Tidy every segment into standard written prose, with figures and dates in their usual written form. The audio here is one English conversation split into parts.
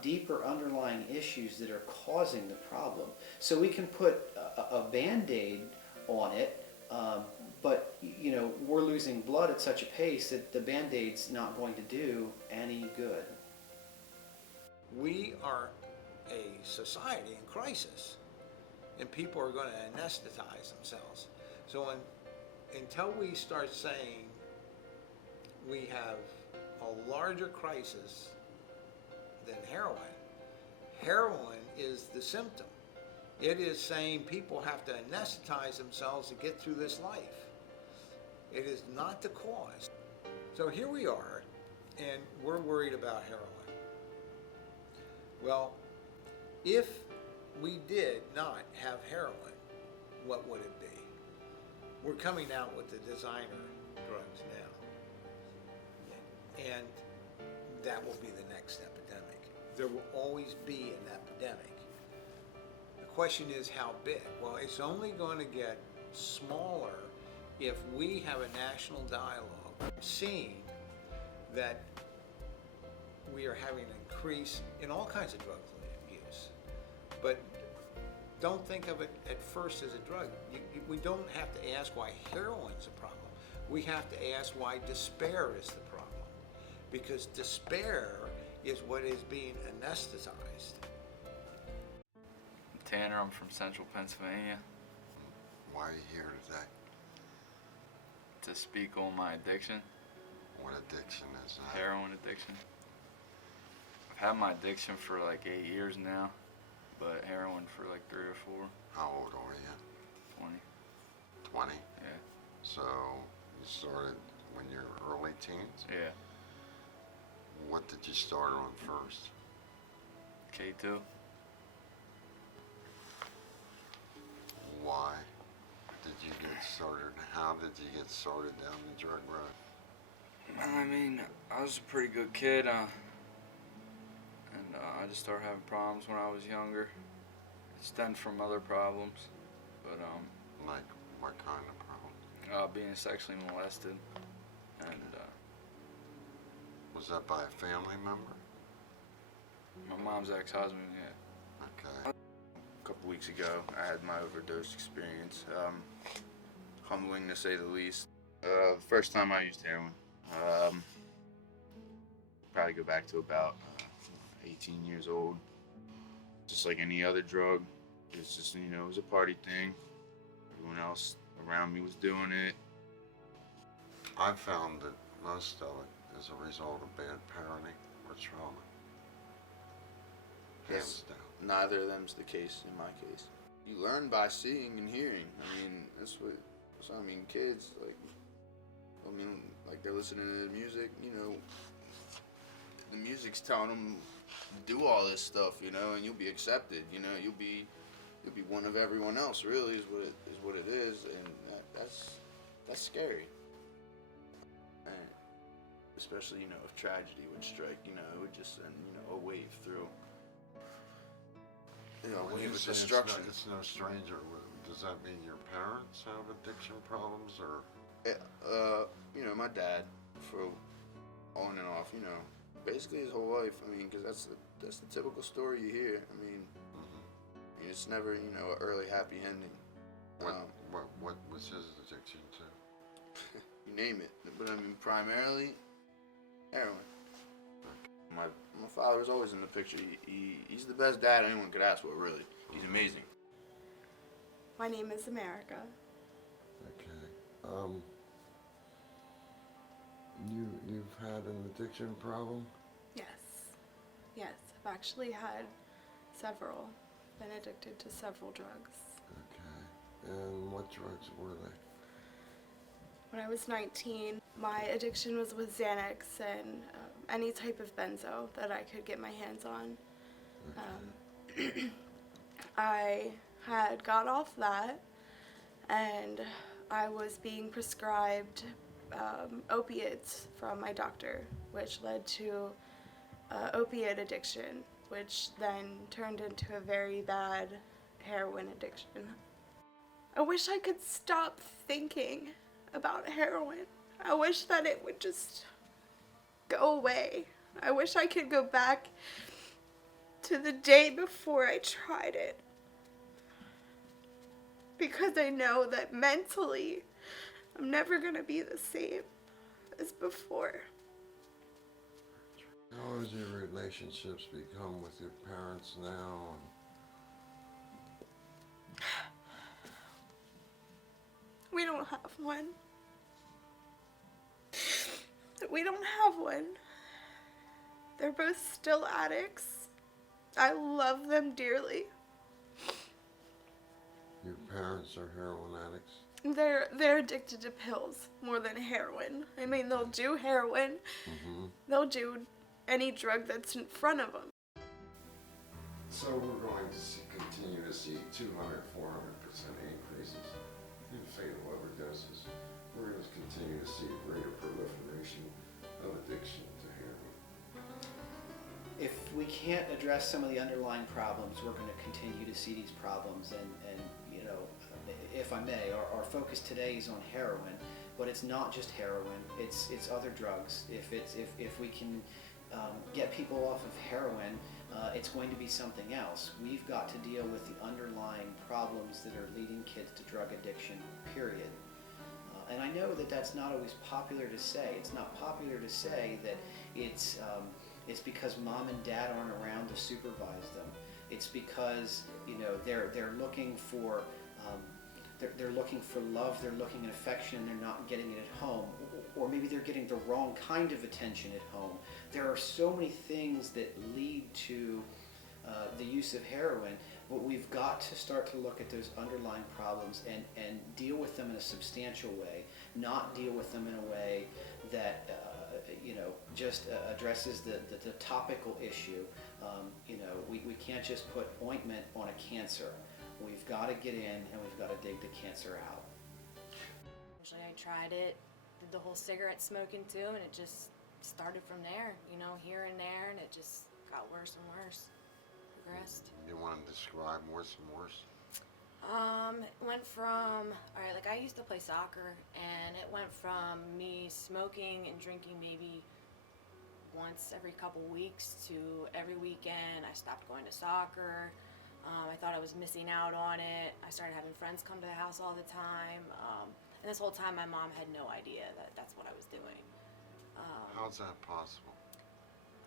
about deeper underlying issues that are causing the problem. So we can put a Band-Aid on it, but you know, we're losing blood at such a pace that the Band-Aid's not going to do any good. We are a society in crisis, and people are going to anesthetize themselves. So until we start saying we have a larger crisis than heroin, heroin is the symptom. It is saying people have to anesthetize themselves to get through this life. It is not the cause. So here we are, and we're worried about heroin. Well, if we did not have heroin, what would it be? We're coming out with the designer drugs now, and that will be the next epidemic. There will always be an epidemic. The question is how big? Well, it's only going to get smaller if we have a national dialogue, seeing that we are having an increase in all kinds of drug use. But don't think of it at first as a drug. We don't have to ask why heroin's a problem. We have to ask why despair is the problem. Because despair is what is being anesthetized. Tanner, I'm from Central Pennsylvania. Why are you here today? To speak on my addiction. What addiction is that? Heroin addiction. I've had my addiction for like 8 years now, but heroin for like 3 or 4. How old are you? 20. 20? Yeah. So you started when you were early teens? Yeah. What did you start on first? K2. Why did you get started? How did you get started down the drug road? I mean, I was a pretty good kid, and I just started having problems when I was younger. It stemmed from other problems, but Like what kind of problem? being sexually molested, and Was that by a family member? my mom's ex-husband. Yeah. Okay. A couple weeks ago, I had my overdose experience. Humbling to say the least. First time I used heroin. Probably go back to about 18 years old. Just like any other drug. It's just, you know, it was a party thing. Everyone else around me was doing it. I found that most of it is a result of bad parenting or trauma. Hands down. Neither of them's the case in my case. You learn by seeing and hearing. I mean, that's what. So I mean, kids like they're listening to the music. You know, the music's telling them do all this stuff. You know, and you'll be accepted. You know, you'll be one of everyone else. Really, is what it is, and that's scary. And especially, you know, if tragedy would strike, you know, it would just send, you know, a wave through. You know, When you wave of say destruction. It's no stranger. Does that mean your parents have addiction problems, or? You know, my dad, for on and off, you know, basically his whole life. I mean, because that's the typical story you hear. I mean, it's never, you know, an early happy ending. What was his addiction to? You name it. But I mean, primarily heroin. My father was always in the picture. He's the best dad anyone could ask for, really. He's amazing. My name is America. Okay. You've had an addiction problem? Yes. Yes, I've actually had several. Been addicted to several drugs. Okay. And what drugs were they? When I was 19, my addiction was with Xanax and any type of benzo that I could get my hands on. I had got off that, and I was being prescribed opiates from my doctor, which led to opiate addiction, which then turned into a very bad heroin addiction. I wish I could stop thinking about heroin. I wish that it would just go away. I wish I could go back to the day before I tried it. Because I know that mentally, I'm never going to be the same as before. How has your relationships become with your parents now? We don't have one. We don't have one. They're both still addicts. I love them dearly. Your parents are heroin addicts? They're addicted to pills more than heroin. I mean, they'll do heroin. Mm-hmm. They'll do any drug that's in front of them. So we're going to continue to see 200, 400% increases in fatal overdoses. We're going to continue to see greater proliferation of addiction to heroin. If we can't address some of the underlying problems, we're going to continue to see these problems. And you know, if I may, our focus today is on heroin, but it's not just heroin. It's other drugs. If we can get people off of heroin, it's going to be something else. We've got to deal with the underlying problems that are leading kids to drug addiction, period. And I know that that's not always popular to say. It's not popular to say that it's because mom and dad aren't around to supervise them. It's because, you know, they're looking for they're looking for love, they're looking at affection, and they're not getting it at home. Or maybe they're getting the wrong kind of attention at home. There are so many things that lead to the use of heroin, but we've got to start to look at those underlying problems and deal with them in a substantial way, not deal with them in a way that you know, just addresses the topical issue. You know, we can't just put ointment on a cancer. We've got to get in and we've got to dig the cancer out. Eventually I tried it, did the whole cigarette smoking too, and it just started from there, you know, here and there, and it just got worse and worse, progressed. You want to describe worse and worse? It went from, all right, like I used to play soccer, and it went from me smoking and drinking maybe once every couple weeks to every weekend. I stopped going to soccer. I thought I was missing out on it. I started having friends come to the house all the time. And this whole time my mom had no idea that that's what I was doing. How's that possible?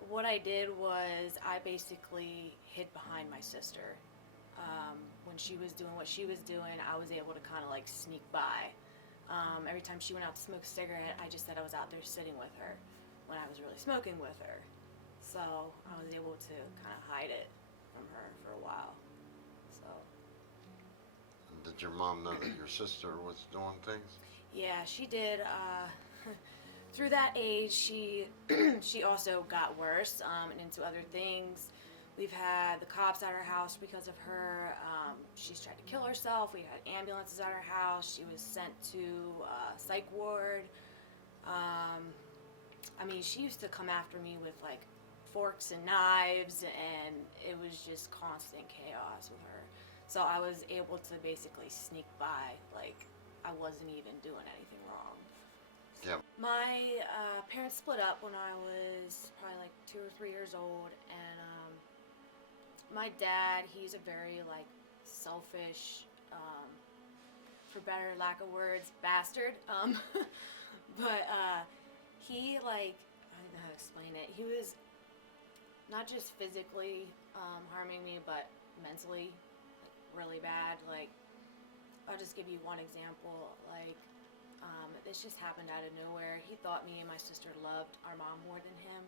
What I did was I basically hid behind my sister. When she was doing what she was doing, I was able to kind of like sneak by. Every time she went out to smoke a cigarette, I just said I was out there sitting with her when I was really smoking with her. So I was able to kind of hide it from her for a while. So. Did your mom know that your sister was doing things? Yeah, she did. Through that age, she also got worse and into other things. We've had the cops at our house because of her. She's tried to kill herself. We had ambulances at our house. She was sent to psych ward. I mean, she used to come after me with like forks and knives, and it was just constant chaos with her. So I was able to basically sneak by, like I wasn't even doing anything wrong. Yeah. My parents split up when I was probably like 2 or 3 years old, and my dad, he's a very like selfish, for better lack of words, bastard. But he like, I don't know how to explain it. He was not just physically harming me, but mentally, like, really bad. Like, I'll just give you one example. Like, this just happened out of nowhere. He thought me and my sister loved our mom more than him.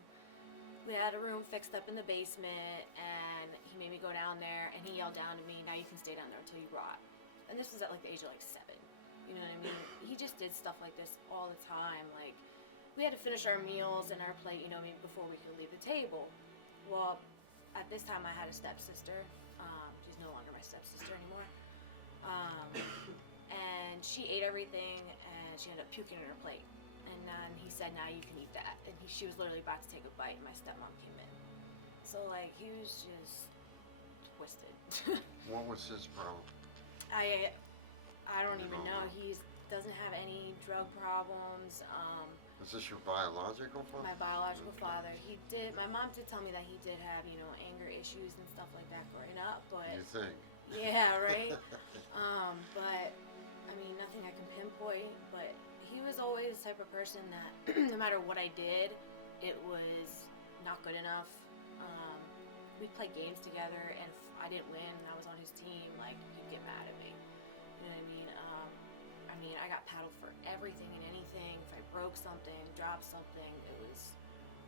We had a room fixed up in the basement, and he made me go down there, and he yelled down to me, "Now you can stay down there until you rot." And this was at like the age of like 7. You know what I mean? He just did stuff like this all the time. Like, we had to finish our meals and our plate, you know, maybe before we could leave the table. Well, at this time I had a stepsister. She's no longer my stepsister anymore. And she ate everything, and she ended up puking in her plate. And then he said, "Now you can eat that." And she was literally about to take a bite, and my stepmom came in. So like, he was just twisted. What was his problem? I don't even know. He doesn't have any drug problems. Is this your biological father? My biological father. My mom did tell me that he did have, anger issues and stuff like that growing up, but. You think? Yeah, right? But, nothing I can pinpoint, but he was always the type of person that no matter what I did, it was not good enough. We'd play games together, and if I didn't win and I was on his team, like, he'd get mad at me. You know what I mean? I got paddled for everything and anything. If I broke something, dropped something, it was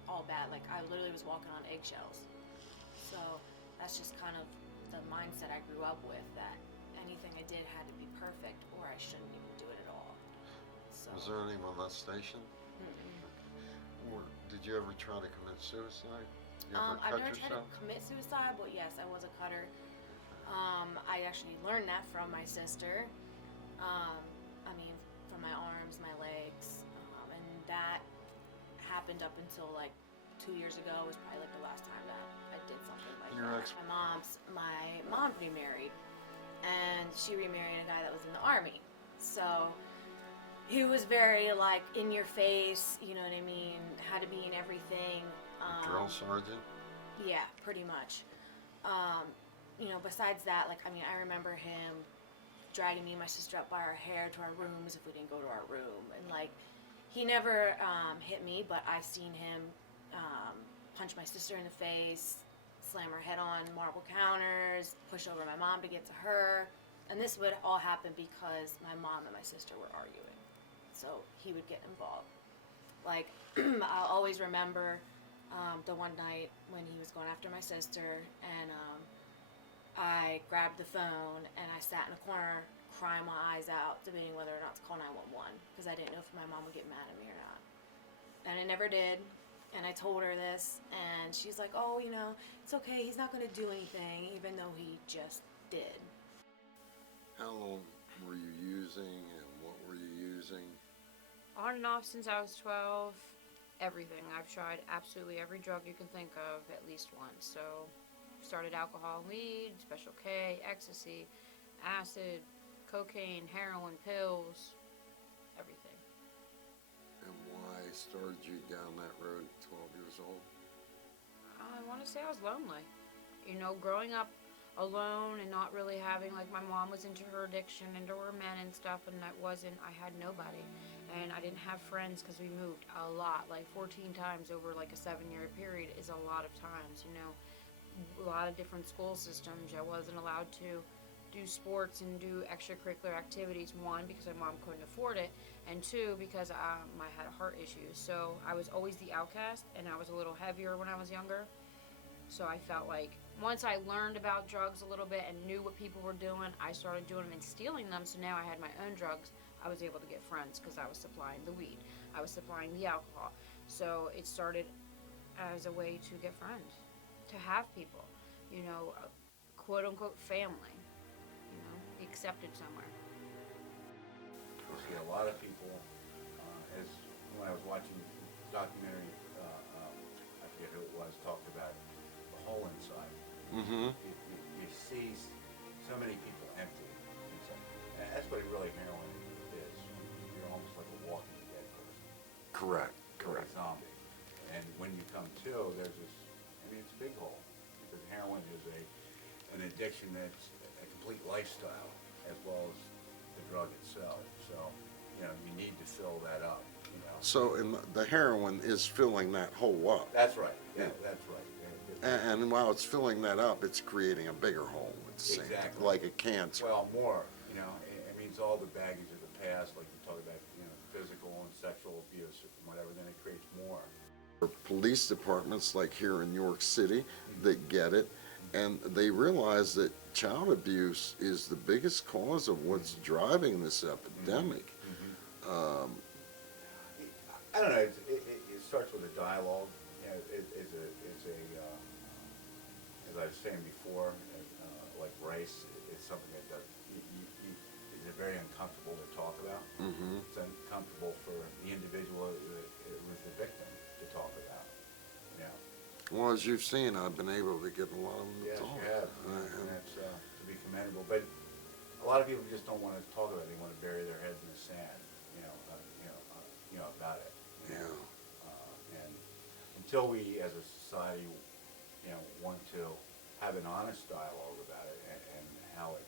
all bad. Like, I literally was walking on eggshells. So that's just kind of the mindset I grew up with, that anything I did had to be perfect or I shouldn't even do it at all. So. Was there any molestation? Mm-mm. Or did you ever try to commit suicide? You ever I've cut never tried to yourself? commit suicide, but yes, I was a cutter. I actually learned that from my sister. From my arms, my legs, and that happened up until like 2 years ago was probably like the last time that I did something like that. My mom remarried, and she remarried a guy that was in the army. So he was very like in your face, you know what I mean? Had to be in everything. Drill sergeant? Yeah, pretty much. Besides that, I remember him dragging me and my sister up by our hair to our rooms if we didn't go to our room. And, he never hit me, but I've seen him punch my sister in the face, slam her head on marble counters, push over my mom to get to her. And this would all happen because my mom and my sister were arguing. So he would get involved. I'll always remember the one night when he was going after my sister, and I grabbed the phone and I sat in a corner crying my eyes out, debating whether or not to call 911 because I didn't know if my mom would get mad at me or not. And it never did. And I told her this, and she's like, "Oh, it's okay. He's not going to do anything," even though he just did. How long were you using, and what were you using? On and off since I was 12. Everything. I've tried absolutely every drug you can think of at least once. So, started alcohol, weed, Special K, ecstasy, acid, cocaine, heroin, pills, everything. And why started you down that road at 12 years old? I want to say I was lonely. Growing up alone and not really having, my mom was into her addiction, into her men and stuff, and I had nobody. And I didn't have friends because we moved a lot, 14 times over, a 7-year period is a lot of times, A lot of different school systems. I wasn't allowed to do sports and do extracurricular activities. One, because my mom couldn't afford it, and two, because I had heart issues. So I was always the outcast, and I was a little heavier when I was younger. So I felt like once I learned about drugs a little bit and knew what people were doing, I started doing them and stealing them. So now I had my own drugs. I was able to get friends because I was supplying the weed. I was supplying the alcohol. So it started as a way to get friends, to have people, a quote-unquote family, be accepted somewhere. You see a lot of people, as when I was watching the documentary, I forget who it was, talked about the hole inside. Mm-hmm. You see so many people empty inside. And that's what really heroin is. You're almost like a walking dead person. Correct. Or a zombie. And when you come to, there's this, it's a big hole. Because heroin is an addiction that's a complete lifestyle as well as the drug itself. So, you need to fill that up, So the heroin is filling that hole up. That's right. Yeah, that's right. And while it's filling that up, it's creating a bigger hole, it seems. Exactly. Like a cancer. Well, more, it's all the baggage of the past, like you talk about, physical and sexual abuse and whatever, then it creates more. Police departments like here in New York City that get it, and they realize that child abuse is the biggest cause of what's driving this epidemic. I don't know, it starts with a dialogue. As I was saying before, like race, it's something that is very uncomfortable to talk about. Mm-hmm. It's uncomfortable for the individual who's the victim to talk about. Well, as you've seen, I've been able to get a lot of them to Yes, talk. you have, and that's to be commendable. But a lot of people just don't want to talk about it. They want to bury their heads in the sand, about it. Yeah. And until we, as a society, want to have an honest dialogue about it and how it,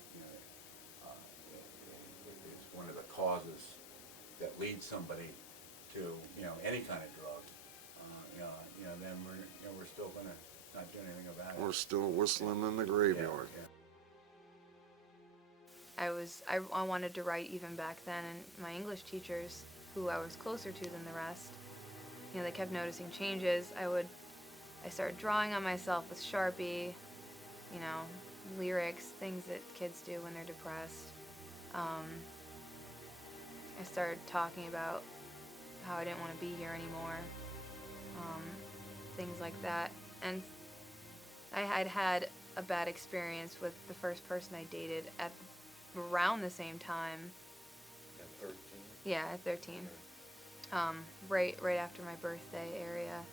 it's one of the causes that leads somebody to, any kind of drug, then we're still gonna not do anything about it. We're still whistling in the graveyard. Yeah. I wanted to write even back then, and my English teachers, who I was closer to than the rest, they kept noticing changes. I started drawing on myself with Sharpie, lyrics, things that kids do when they're depressed. I started talking about how I didn't want to be here anymore, things like that. And I had had a bad experience with the first person I dated at around the same time. At 13? Yeah, at 13. Right after my birthday area,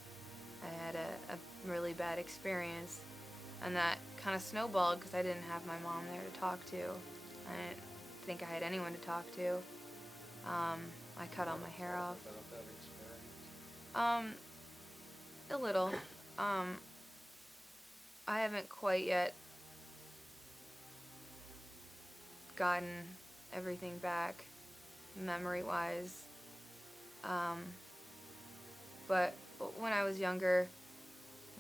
I had a really bad experience, and that kind of snowballed because I didn't have my mom there to talk to. I didn't think I had anyone to talk to. I cut all my hair off. About that experience? A little. I haven't quite yet gotten everything back, memory-wise. But when I was younger,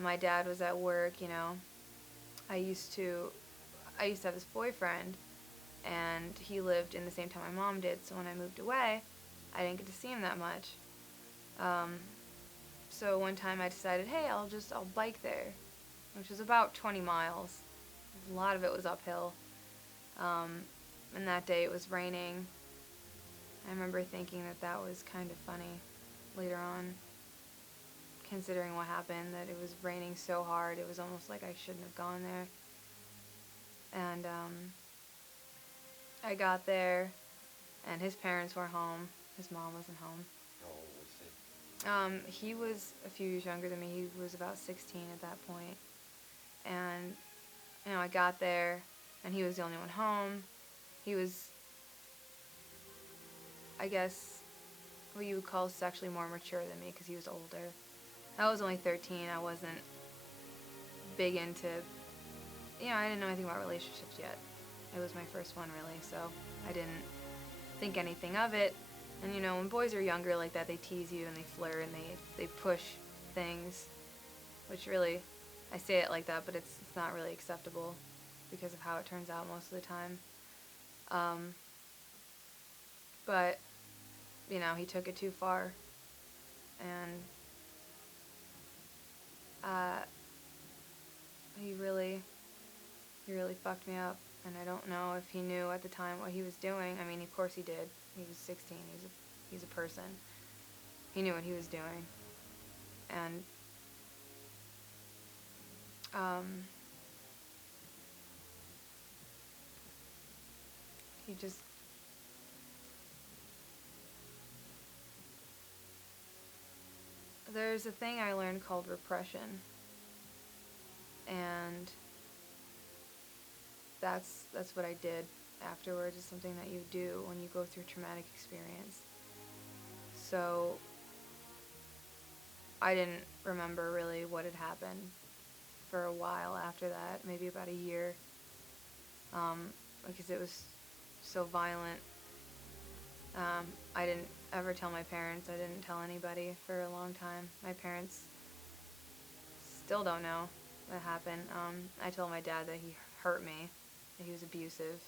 my dad was at work, I used to have this boyfriend, and he lived in the same town my mom did, so when I moved away, I didn't get to see him that much. So one time I decided, hey, I'll bike there, which was about 20 miles. A lot of it was uphill. And that day it was raining. I remember thinking that was kind of funny later on, considering what happened, that it was raining so hard, it was almost like I shouldn't have gone there. And I got there, and his parents were home. His mom wasn't home. How old was he? He was a few years younger than me. He was about 16 at that point. And, I got there, and he was the only one home. He was, I guess, what you would call sexually more mature than me, because he was older. I was only 13. I wasn't big into, I didn't know anything about relationships yet. It was my first one, really, so I didn't think anything of it. And, when boys are younger like that, they tease you and they flirt and they push things, which really, I say it like that, but it's not really acceptable because of how it turns out most of the time. But, he took it too far, and he really fucked me up, and I don't know if he knew at the time what he was doing. I mean, of course he did. He was 16. He's a person. He knew what he was doing, and he just. There's a thing I learned called repression, and that's what I did afterwards. It's something that you do when you go through a traumatic experience. So I didn't remember really what had happened for a while after that, maybe about a year, because it was so violent. I didn't ever tell my parents. I didn't tell anybody for a long time. My parents still don't know what happened. I told my dad that he hurt me, that he was abusive,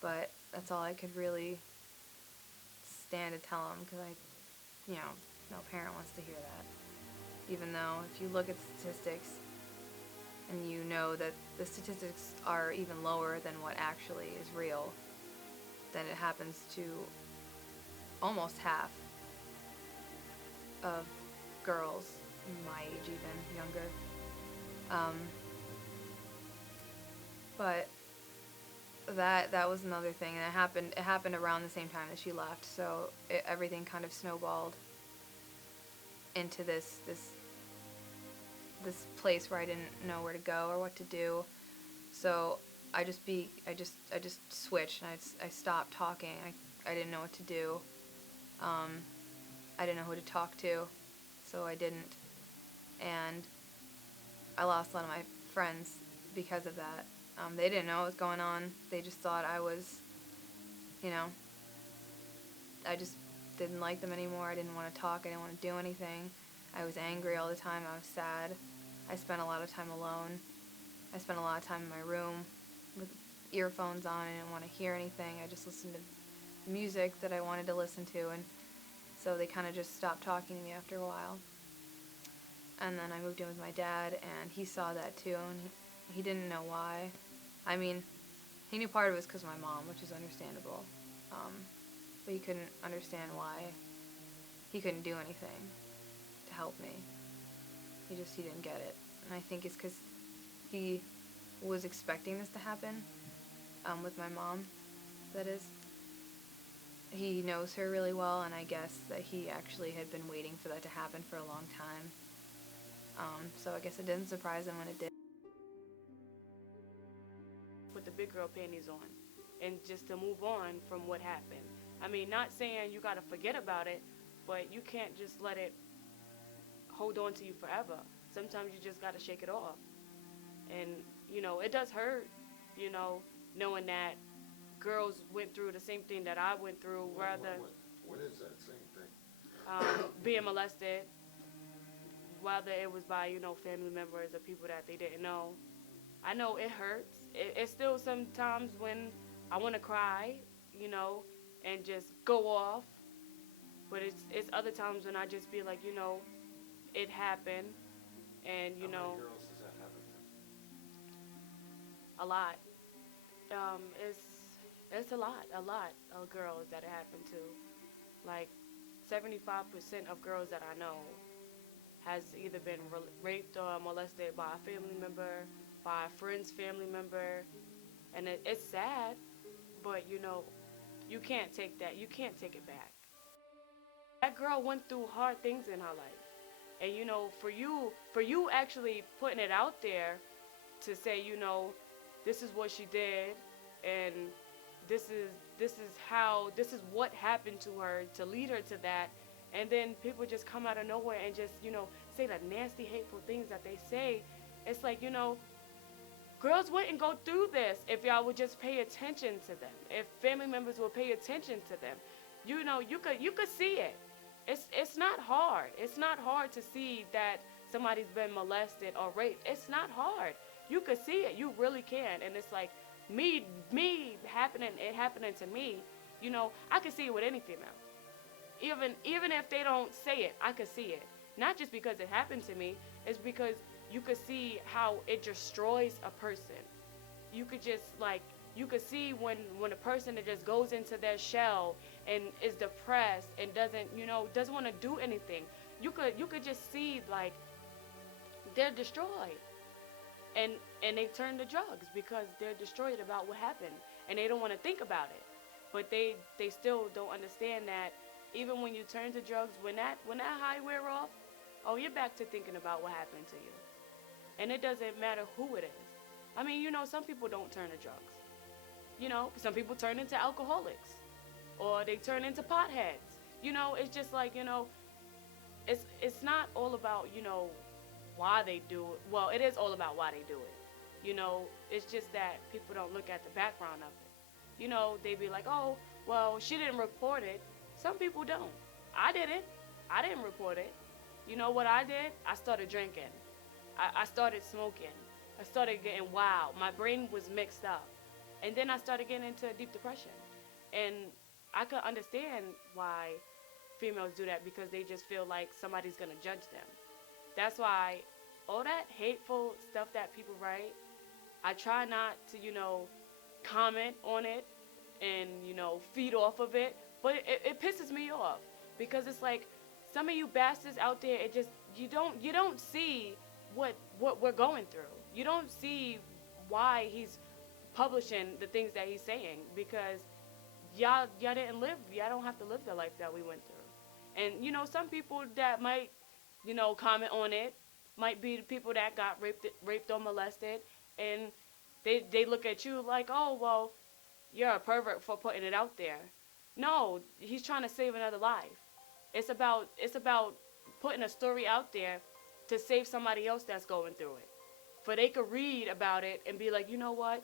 but that's all I could really stand to tell him, because no parent wants to hear that. Even though if you look at statistics and you know that the statistics are even lower than what actually is real, then it happens to almost half of girls my age, even younger. But that was another thing, and it happened around the same time that she left, so everything kind of snowballed into this place where I didn't know where to go or what to do. So I just switched, and I stopped talking. I didn't know what to do. I didn't know who to talk to, so I didn't. And I lost a lot of my friends because of that. They didn't know what was going on. They just thought I was, I just didn't like them anymore. I didn't want to talk. I didn't want to do anything. I was angry all the time. I was sad. I spent a lot of time alone. I spent a lot of time in my room with earphones on. I didn't want to hear anything. I just listened to music that I wanted to listen to, and so they kind of just stopped talking to me after a while. And then I moved in with my dad, and he saw that too, and he didn't know why. I mean, he knew part of it was because of my mom, which is understandable, but he couldn't understand why he couldn't do anything to help me. He didn't get it. And I think it's because he was expecting this to happen, with my mom, that is. He knows her really well, and I guess that he actually had been waiting for that to happen for a long time. So I guess it didn't surprise him when it did. Put the big girl panties on and just to move on from what happened. I mean, not saying you gotta forget about it, but you can't just let it hold on to you forever. Sometimes you just gotta shake it off. And, it does hurt, knowing that girls went through the same thing that I went through, rather What is that same thing? being molested, whether it was by, family members or people that they didn't know. I know it hurts. It's still sometimes when I want to cry, and just go off. But it's other times when I just be like, it happened, and, How many girls does that happen to? a lot. It's a lot of girls that it happened to. Like 75% of girls that I know has either been raped or molested by a family member, by a friend's family member, and it's sad, but you can't take that. You can't take it back. That girl went through hard things in her life, and for you actually putting it out there to say, this is what she did, and this is what happened to her to lead her to that, and then people just come out of nowhere and just say the nasty, hateful things that they say. It's like, girls wouldn't go through this if y'all would just pay attention to them. If family members would pay attention to them, you could see it. It's not hard. It's not hard to see that somebody's been molested or raped. It's not hard. You could see it. You really can. And it's like me happening to me. I could see it with any female. Even if they don't say it, I could see it. Not just because it happened to me. It's because you could see how it destroys a person. You could see when a person that just goes into their shell and is depressed and doesn't want to do anything. You could just see like they're destroyed. And they turn to drugs because they're destroyed about what happened and they don't want to think about it. But they still don't understand that even when you turn to drugs, when that high wear off, oh, you're back to thinking about what happened to you. And it doesn't matter who it is. I mean, some people don't turn to drugs. Some people turn into alcoholics or they turn into potheads. It's just like, it's not all about, why they do it. Well, it is all about why they do it. It's just that people don't look at the background of it. They be like, oh, well, she didn't report it. Some people don't. I didn't. I didn't report it. You know what I did? I started drinking. I started smoking. I started getting wild. My brain was mixed up. And then I started getting into deep depression. And I could understand why females do that because they just feel like somebody's going to judge them. That's why all that hateful stuff that people write, I try not to, comment on it and, feed off of it. But it pisses me off because it's like some of you bastards out there, it just, you don't see what we're going through. You don't see why he's publishing the things that he's saying because y'all didn't live, y'all don't have to live the life that we went through. And, some people that might, comment on it might be the people that got raped or molested, and they look at you like, oh, well, you're a pervert for putting it out there. No, he's trying to save another life. It's about putting a story out there to save somebody else that's going through it. For they could read about it and be like, you know what?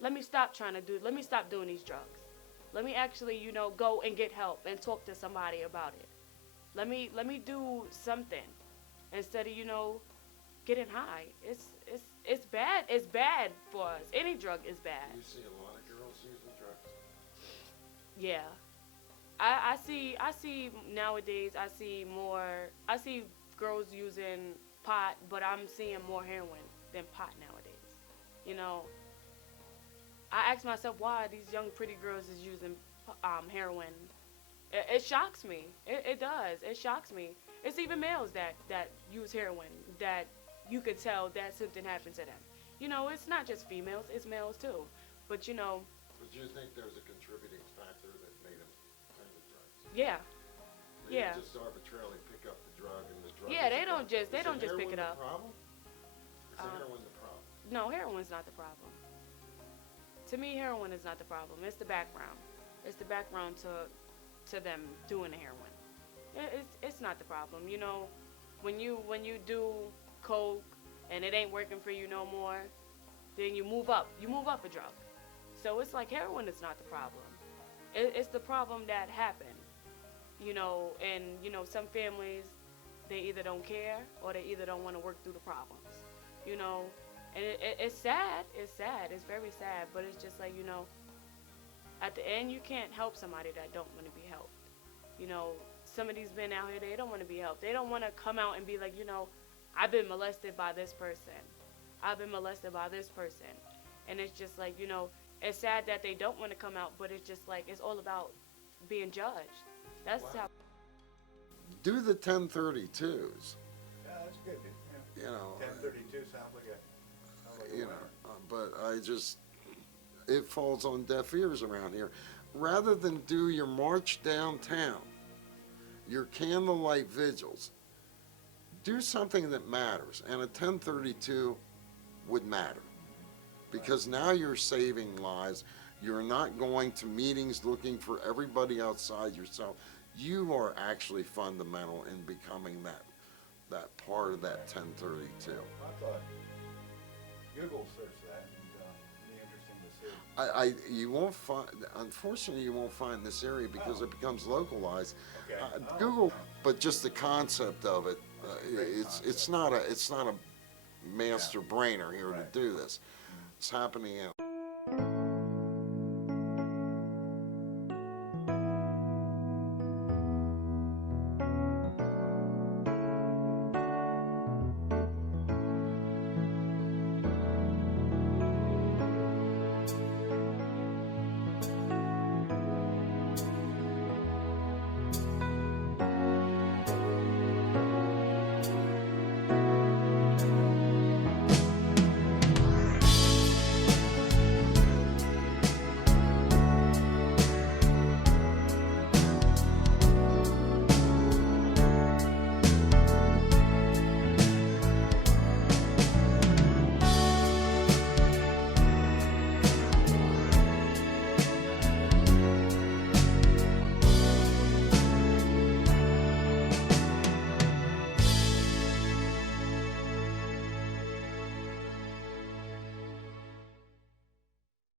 Let me stop doing these drugs. Let me actually, go and get help and talk to somebody about it. Let me do something instead of, getting high. It's bad. It's bad for us. Any drug is bad. You see a lot of girls using drugs. Yeah. I see nowadays, I see girls using pot, but I'm seeing more heroin than pot nowadays. I ask myself why these young pretty girls is using heroin. It shocks me. It does. It shocks me. It's even males that use heroin that you could tell that something happened to them. It's not just females, it's males too. But But you think there's a contributing factor that made them turn to drugs? yeah. They Yeah. just arbitrarily pick up the drug and the drug. Yeah, is they the don't problem. just pick it Is up. the problem? Is Uh, heroin the problem? No, heroin's not the problem. To me, heroin is not the problem. It's the background. It's the background to them doing the heroin. It's not the problem. When you do coke and it ain't working for you no more, then you move up. You move up a drug. So it's like heroin is not the problem. It's the problem that happened. And some families, they either don't care or they either don't want to work through the problems. And it's sad. It's sad. It's very sad. But it's just like, at the end, you can't help somebody that don't want to be helped. Some of these men out here, they don't want to be helped. They don't want to come out and be like, I've been molested by this person. I've been molested by this person. And it's just like, it's sad that they don't want to come out, but it's just like, it's all about being judged. That's Wow. how. Do the 1032s. Yeah, that's good. You know. 1032 sounds like a You winner. know, but it falls on deaf ears around here. Rather than do your march downtown, your candlelight vigils, do something that matters, and a 1032 would matter. Because now you're saving lives. You're not going to meetings looking for everybody outside yourself. You are actually fundamental in becoming that part of that 1032. I thought Google searched that and it'd be interesting to see. You won't find, unfortunately, you won't find this area because it becomes localized. Okay. Google, but just the concept of it, it's not a master brainer here to do this. It's happening in